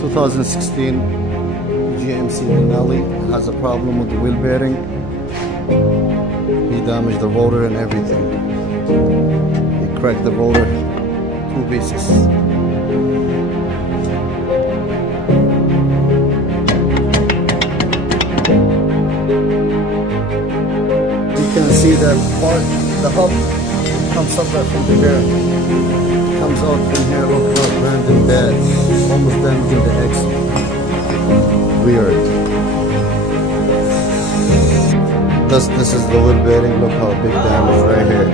2016 GMC denali has a problem with the wheel bearing. He damaged the rotor and everything. He cracked the rotor 2 pieces. You can see that part, the hub comes up from here. Comes out from here, look how random bad. Almost damaging the axle. Weird. This is the wheel bearing, look how big damage right here.